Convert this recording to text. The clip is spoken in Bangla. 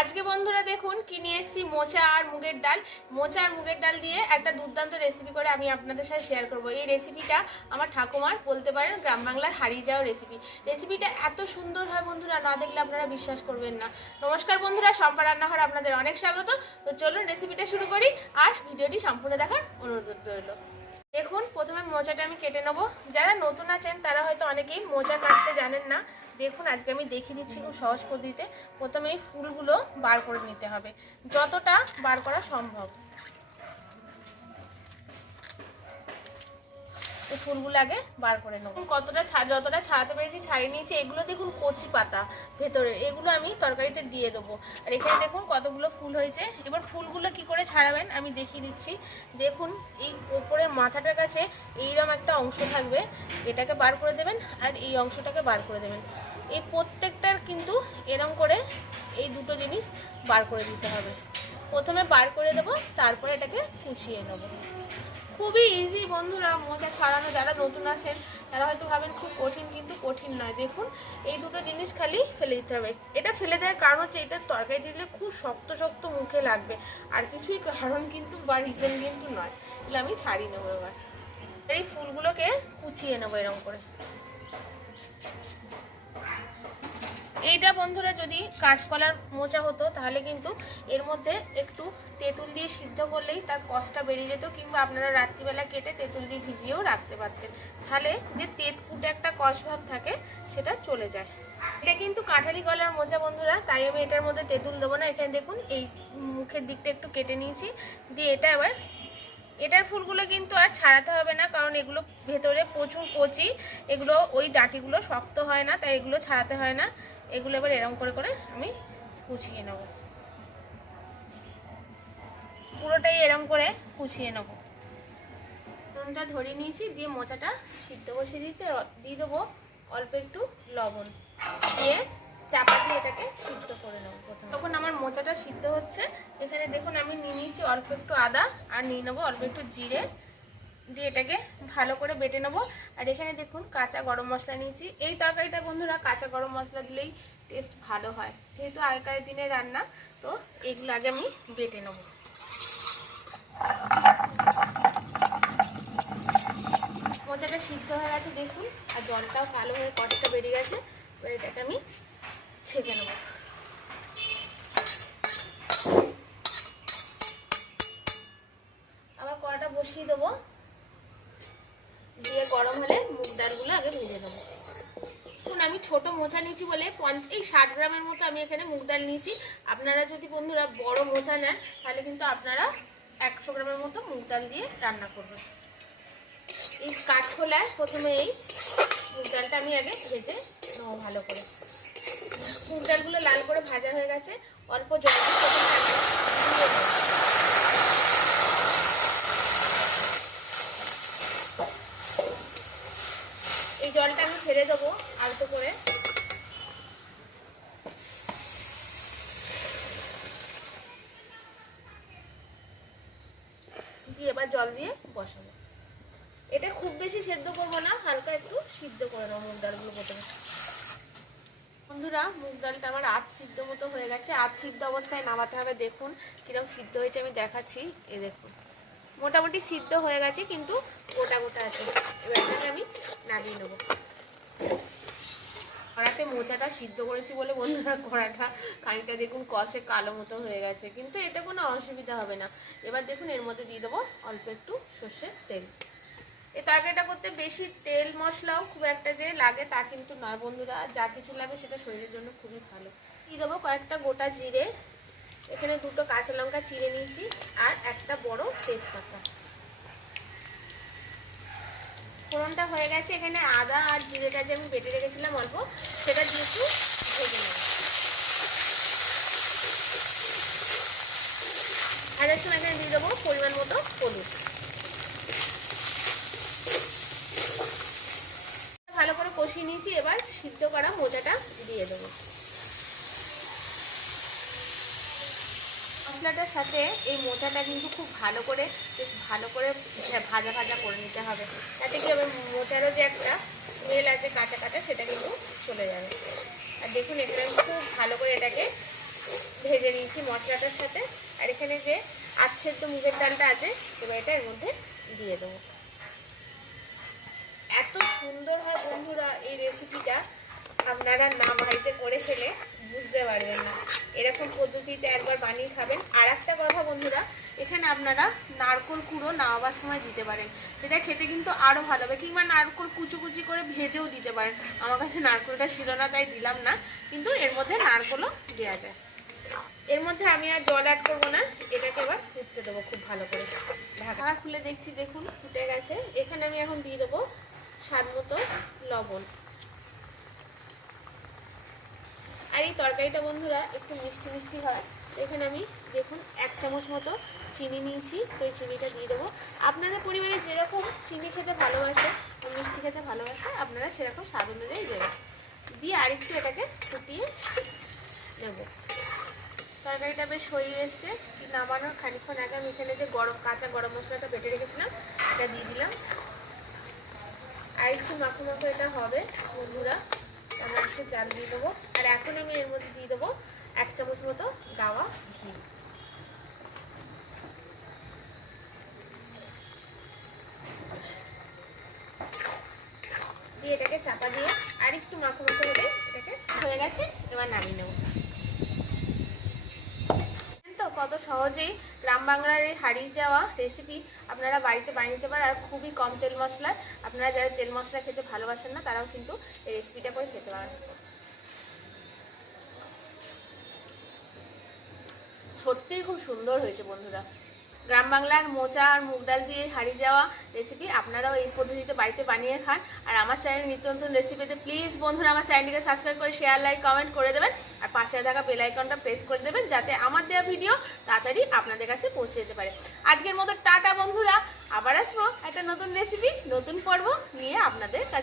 আজকে বন্ধুরা দেখুন কি নিয়ে এসেছি, মোচা আর মুগের ডাল। মোচা আর মুগের ডাল দিয়ে একটা দুর্দান্ত রেসিপি করে আমি আপনাদের সাথে শেয়ার করব। এই রেসিপিটা আমার ঠাকুমার, বলতে পারেন গ্রাম বাংলার হারিয়ে যাওয়া রেসিপি রেসিপিটা এত সুন্দর হয় বন্ধুরা, না দেখলে আপনারা বিশ্বাস করবেন না। নমস্কার বন্ধুরা সম্পা রান্নাঘর আপনাদের অনেক স্বাগত। তো চলুন রেসিপিটা শুরু করি, আর ভিডিওটি সম্পূর্ণ দেখার অনুরোধ রইল। দেখুন, প্রথমে মোচাটা আমি কেটে নেব। যারা নতুন আছেন, তারা হয়তো অনেকেই মোচা কাটতে জানেন না। দেখুন, আজকে আমি দেখিয়ে দিচ্ছি খুব সহজ পদ্ধতিতে। প্রথমে এই ফুলগুলো বার করে নিতে হবে। যতটা বার করা সম্ভব। এই ফুলগুলো আগে বার করে নেব। কতটা ছা যতটা ছাড়াতে পেরেছি ছাড়িয়ে নিয়েছি, এগুলো দেখুন কচি পাতা ভেতরে। এগুলো আমি তরকারিতে দিয়ে দেবো। আর এখানে দেখুন কতগুলো ফুল হয়েছে। এবার ফুলগুলো কি করে ছাড়াবেন আমি দেখিয়ে দিচ্ছি। দেখুন, এই ওপরের মাথাটার কাছে এইরকম একটা অংশ থাকবে। এটাকে বার করে দেবেন আর এই অংশটাকে বার করে দেবেন। এই প্রত্যেকটার কিন্তু এরম করে এই দুটো জিনিস বার করে দিতে হবে। প্রথমে বার করে দেবো, তারপরে এটাকে কুচিয়ে নেব। খুবই ইজি বন্ধুরা মোচা ছাড়ানো, যারা নতুন আছেন, তারা হয়তো ভাবেন খুব কঠিন, কিন্তু কঠিন নয়। দেখুন, এই দুটো জিনিস খালি ফেলে দিতে হবে। এটা ফেলে দেওয়ার কারণ হচ্ছে, এটা তরকারি দিলে খুব শক্ত শক্ত মুখে লাগবে। আর কিছুই কারণ কিন্তু বা রিজন কিন্তু নয়। এগুলো আমি ছাড়িয়ে নেব এবার। এই ফুলগুলোকে কুচিয়ে নেব এরকম করে। এইটা বন্ধুরা যদি কাঁচকলার মোচা হতো, তাহলে কিন্তু এর মধ্যে একটু তেঁতুল দিয়ে সিদ্ধ করলেই তার কষটা বেরিয়ে যেত, কিংবা আপনারা রাত্রিবেলা কেটে তেঁতুল দিয়ে ভিজিয়েও রাখতে পারতেন। তাহলে যে তেঁতকুটে একটা কষভাব থাকে, সেটা চলে যায়। এটা কিন্তু কাঁঠালি গলার মোচা বন্ধুরা, তাই আমি এটার মধ্যে তেঁতুল দেবো না। এখানে দেখুন, এই মুখের দিকটা একটু কেটে নিয়েছি। দিয়ে এটা এবার, এটার ফুলগুলো কিন্তু আর ছাড়াতে হবে না, কারণ এগুলো ভেতরে প্রচুর কচি। এগুলো, ওই ডাঁটিগুলো শক্ত হয় না, তাই এগুলো ছাড়াতে হয় না। এগুলো এবার এরম করে করে আমি কুচিয়ে নেব। পুরোটাই এরম করে কুচিয়ে নেব। নুনটা ধরে নিয়েছি, দিয়ে মোচাটা সিদ্ধ বসিয়ে দিয়েছি দিয়ে দেবো অল্প একটু লবণ। দিয়ে চাপা দিয়ে এটাকে সিদ্ধ করে নেব তখন আমার মোচাটা সিদ্ধ হচ্ছে। এখানে দেখুন আমি নিয়ে নিয়েছি অল্প একটু আদা, আর নিয়ে নেব অল্প একটু জিরে। দিয়ে এটাকে ভালো করে বেটে নেব। আর এখানে দেখুন কাঁচা গরম মশলা নিয়েছি। এই তরকারিটা বন্ধুরা কাঁচা গরম মশলা দিলেই টেস্ট ভালো হয়। যেহেতু আগেকার দিনে রান্না, তো এগুলো আগে আমি বেটে নেব। মোচাটা সিদ্ধ হয়ে গেছে, দেখুন। আর জলটাও কালো হয়ে কটটা বেরিয়ে গেছে এটাকে আমি ছেঁকে নেব আবার কড়াটা বসিয়ে দেবো দিয়ে গরম হলে মুগ ডালগুলো আগে ভেজে নেব এখন আমি ছোট মোচা নিয়েছি বলে এই ষাট গ্রামের মতো আমি এখানে মুগ ডাল নিয়েছি। আপনারা যদি বন্ধুরা বড় মোচা নেন, তাহলে কিন্তু আপনারা একশো গ্রামের মতো মুগ ডাল দিয়ে রান্না করবেন। এই কাঠখোলায় প্রথমে এই মুগ ডালটা আমি আগে ভেজে নেব ভালো করে। মুগ ডালগুলো লাল করে ভাজা হয়ে গেছে, অল্প জল দিয়ে প্রথমে আগে দিয়ে দেবো। এই জলটা আমি ফেলে দেবো আলতো করে। দিয়ে এবার জল দিয়ে বসাবো। এটা খুব বেশি সেদ্ধ করব না, হালকা একটু সিদ্ধ করে নেব মুগ ডালগুলো প্রথমে। বন্ধুরা, মুগ ডালটা আমার আধ সিদ্ধ মতো হয়ে গেছে। আধ সিদ্ধ অবস্থায় নামাতে হবে, দেখুন কীরকম সিদ্ধ হয়েছে, আমি দেখাচ্ছি। এ দেখুন। মোটামুটি সিদ্ধ হয়ে গেছে, কিন্তু গোটা গোটা আছে। এবার এটাকে আমি নামিয়ে নেব। কড়াতে মোচাটা সিদ্ধ করেছি বলে বন্ধুরা, কড়াটা খানিকটা দেখুন কষে কালো মতো হয়ে গেছে, কিন্তু এতে কোনো অসুবিধা হবে না। এবার দেখুন এর মধ্যে দিয়ে দেবো অল্প একটু সর্ষের তেল। এই তরকারিটা করতে বেশি তেল মশলাও খুব একটা যে লাগে তা কিন্তু নয় বন্ধুরা, যা কিছু লাগে সেটা শরীরের জন্য খুবই ভালো। দিয়ে দেবো কয়েকটা গোটা জিরে এখানে দুটো কাঁচা লঙ্কা চিড়ে নিয়েছি আর একটা বড় তেজপাতা। ফোড়নটা হয়ে গেছে, এখানে আদা আর জিরেটা যে আমি বেটে রেখেছিলাম অল্প, সেটা দিয়ে একটু ভেজে নেব। ভাজার সময় এখানে দিয়ে দেবো পরিমাণ মতো হলুদ। ভালো করে কষিয়ে নিয়েছি, এবার সিদ্ধ করা মোজাটা দিয়ে দেবো। মশলাটার সাথে এই মোচাটা কিন্তু খুব ভালো করে, বেশ ভালো করে ভাজা ভাজা করে নিতে হবে। তাতে কি হবে? মোচারও যে একটা স্মেল আছে কাঁচা কাঁচা, সেটা কিন্তু চলে যাবে। আর দেখুন, এখানে খুব ভালো করে এটাকে ভেজে নিয়েছি মশলাটার সাথে। আর এখানে যে আজ তো মুগের ডালটা আছে, এবার এটা এর মধ্যে দিয়ে দেবো। এত সুন্দর হয় বন্ধুরা এই রেসিপিটা আপনারা না বাড়িতে করে ফেলে বুঝতে পারবেন না। এরকম পদ্ধতিতে একবার বানিয়ে খাবেন। আর একটা কথা বন্ধুরা, এখানে আপনারা নারকোল কুড়ো নামাবার সময় দিতে পারেন। এটা খেতে কিন্তু আরও ভালো হবে, কিংবা নারকোল কুচু কুচি করে ভেজেও দিতে পারেন। আমার কাছে নারকোলটা ছিল না, তাই দিলাম না, কিন্তু এর মধ্যে নারকোলও দেওয়া যায়। এর মধ্যে আমি আর জল অ্যাড করব না, এটাকে এবার ফুটতে দেবো খুব ভালো করে। ঢাকা খুলে দেখছি, দেখুন, ফুটে গেছে। এখানে আমি এখন দিয়ে দেবো স্বাদ মতো লবণ। আর এই তরকারিটা বন্ধুরা একটু মিষ্টি মিষ্টি হয়। এখানে আমি দেখুন এক চামচ মতো চিনি নিয়েছি, তো এই চিনিটা দিয়ে দেবো। আপনাদের পরিবারে যেরকম চিনি খেতে ভালোবাসে মিষ্টি খেতে ভালোবাসে, আপনারা সেরকম স্বাদ অনুযায়ী দেবেন। দিয়ে আরেকটু এটাকে ফুটিয়ে নেব। তরকারিটা বেশ হয়ে এসছে। নামানোর খানিকক্ষণ আগে আমি এখানে যে গরম, কাঁচা গরম মশলাটা বেটে রেখেছিলাম এটা দিয়ে দিলাম। আর একটু মাখো মাখো এটা হবে, বন্ধুরা। আমরা একটু জাল দিয়ে দেবো। আর এখন আমি এর মধ্যে দিয়ে দেবো এক চামচ মতো গাওয়া ঘি। দিয়ে এটাকে চাপা দিয়ে আর একটু মাখো মাখো হলে এটাকে হয়ে গেছে, এবার নামিয়ে নেব। কত সহজেই গ্রাম বাংলার এই হারিয়ে যাওয়া রেসিপি আপনারা বাড়িতে বানিয়ে নিতে পারেন। আর খুবই কম তেল মশলা আপনারা যারা তেল মশলা খেতে ভালোবাসেন না, তারাও কিন্তু এই রেসিপিটা করে খেতে পারেন। সত্যিই খুব সুন্দর হয়েছে বন্ধুরা। গ্রাম বাংলার মোচা আর মুগ ডাল দিয়ে হারিয়ে যাওয়া রেসিপি আপনারাও এই পদ্ধতিতে বাড়িতে বানিয়ে খান। আর আমার চ্যানেল নিত্য নতুন রেসিপিতে প্লিজ বন্ধুরা আমার চ্যানেলটিকে সাবস্ক্রাইব করে শেয়ার লাইক কমেন্ট করে দেবেন। আর পাশে থাকা বেল আইকনটা প্রেস করে দেবেন যাতে আমার দেওয়া ভিডিও তাড়াতাড়ি আপনাদের কাছে পৌঁছে যেতে পারে। আজকের মতো টাটা বন্ধুরা। আবার আসব একটা নতুন রেসিপি নতুন পর্ব নিয়ে আপনাদের কাছে।